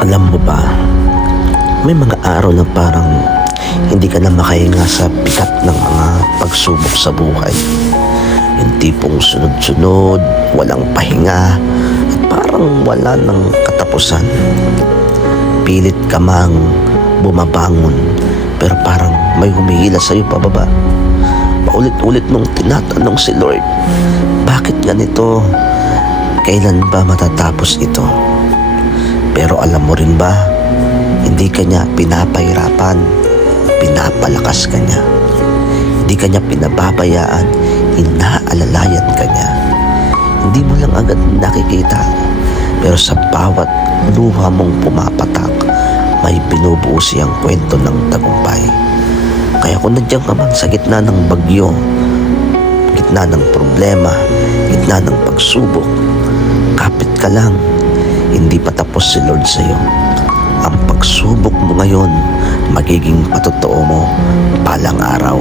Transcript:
Alam mo ba, may mga araw na parang hindi ka na makahinga sa bigat ng mga pagsubok sa buhay. Yung tipong sunod-sunod, walang pahinga, at parang wala ng katapusan. Pilit ka mang bumabangon, pero parang may humihila sa'yo pababa. Paulit-ulit mong tinatanong si Lord, bakit ganito? Kailan ba matatapos ito? Pero alam mo rin ba, hindi ka niya pinapahirapan, pinapalakas ka niya. Hindi ka niya pinababayaan, inaalalayan ka niya. Hindi mo lang agad nakikita, pero sa bawat luha mong pumapatak, may binubuo siyang kwento ng tagumpay. Kaya kung nandiyan ka man sa gitna ng bagyo, gitna ng problema, gitna ng pagsubok, kapit ka lang, hindi pa tapos si Lord sa'yo. Ang pagsubok mo ngayon, magiging patotoo mo palang araw.